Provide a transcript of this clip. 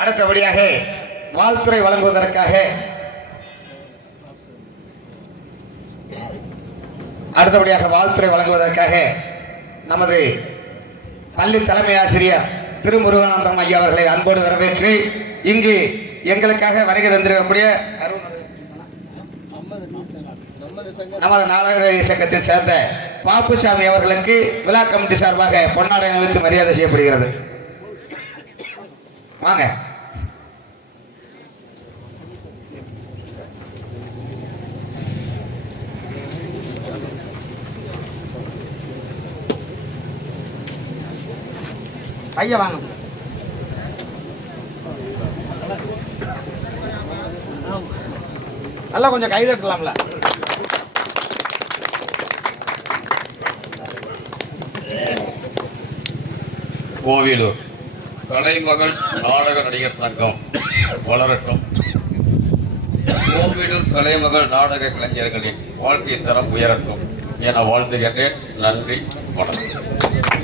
அடுத்தபடியாக வாழ்த்துறை வழங்குவதற்காக நமது பள்ளி தலைமை ஆசிரியர் திருமுருகானந்தம் ஐயா அவர்களை அன்போடு வரவேற்று இங்கு எங்களுக்காக வருகை தந்திருக்கக்கூடிய நமது நாடக சங்கத்தை சேர்ந்த பாப்புசாமி அவர்களுக்கு விழா கமிட்டி சார்பாக பொன்னாடை அணிவித்து மரியாதை செய்யப்படுகிறது. வாங்க. ஐயா வாங்க. நல்லா கொஞ்சம் கை தட்டலாம்ல. கோவிலூர் கலைமகள் நாடக நடிகர் சங்கம் வளரட்டும். கோவிலூர் கலைமகள் நாடக கலைஞர்களின் வாழ்க்கை தரம் உயரட்டும் என வாழ்த்துகின்றேன். நன்றி, வணக்கம்.